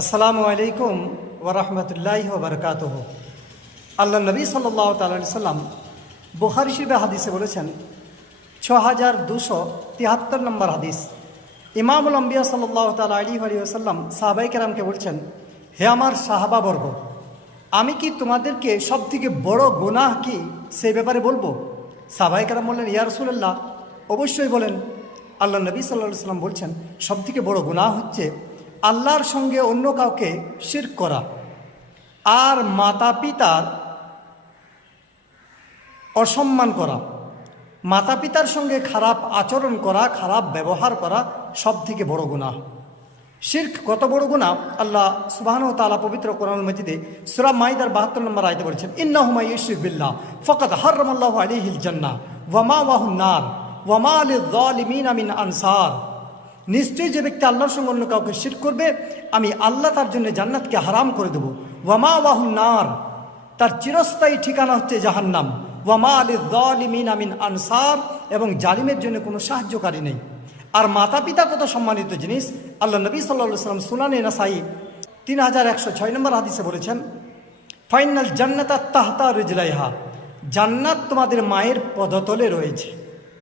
আসসালামু আলাইকুম ওরহমতুল্লাহি ওবরকাতুহু। আল্লাহ নবী সাল্লাল্লাহু তাআলা আলাইহি সাল্লাম বুখারী শরীফে হাদিসে বলেছেন, 6273 নম্বর হাদিস। ইমামুল আম্বিয়া সাল্লাল্লাহু তাআলা আলাইহি ওয়াসাল্লাম সাহাবায়ে কেরামকে বলছেন, হে আমার সাহাবাবর্গ, আমি কি তোমাদেরকে সবথেকে বড় গুনাহ কি সেই ব্যাপারে বলবো? সাহাবায়ে কেরাম বললেন, ইয়া রাসূলুল্লাহ, অবশ্যই বলেন। আল্লাহ নবী সাল্লাল্লাহু আলাইহি সাল্লাম বলছেন, সবথেকে বড় গুনাহ হচ্ছে আল্লাহর সঙ্গে অন্য কাউকে শিরক করা, আর মাতা পিতার অসম্মান করা, মাতা পিতার সঙ্গে খারাপ আচরণ করা, খারাপ ব্যবহার করা সবথেকে বড় গুনাহ। শিরক কত বড় গুনাহ আল্লাহ সুবহানাহু ওয়া তাআলা পবিত্র কোরআনুল মাজিদে সূরা মাইদার 72 নম্বর আয়াতে বলেছেন, ইন্নাহু মান ইউশরিক বিল্লাহ ফাকাদ হারামাল্লাহু আলাইহিল জান্নাহ ওয়া মাওয়াহুন নার ওয়া মা লিয-যালিমিনা মিন আনসার। নিশ্চয়ই যে ব্যক্তি আল্লাহর সঙ্গে অন্য কাউকে শিরক করবে, আমি আল্লাহ তার জন্য জান্নাতকে হারাম করে দেব। ওয়া মাওয়াহুন নার, তার চিরস্থায়ী ঠিকানা হচ্ছে জাহান্নাম। ওয়া মা লিয-যালিমিনা মিন আনসার, এবং জালিমের জন্য কোনো সাহায্যকারী নেই। আর মাতা পিতা কত সম্মানিত জিনিস। আল্লাহ নবী সাল্লাল্লাহু আলাইহি ওয়াসাল্লাম সুনানে নাসাই 3106 নম্বর হাদিসে বলেছেন, ফাইনাল জান্নাতা তাহতা রিজলাইহা, জান্নাত তোমাদের মায়ের পদতলে রয়েছে।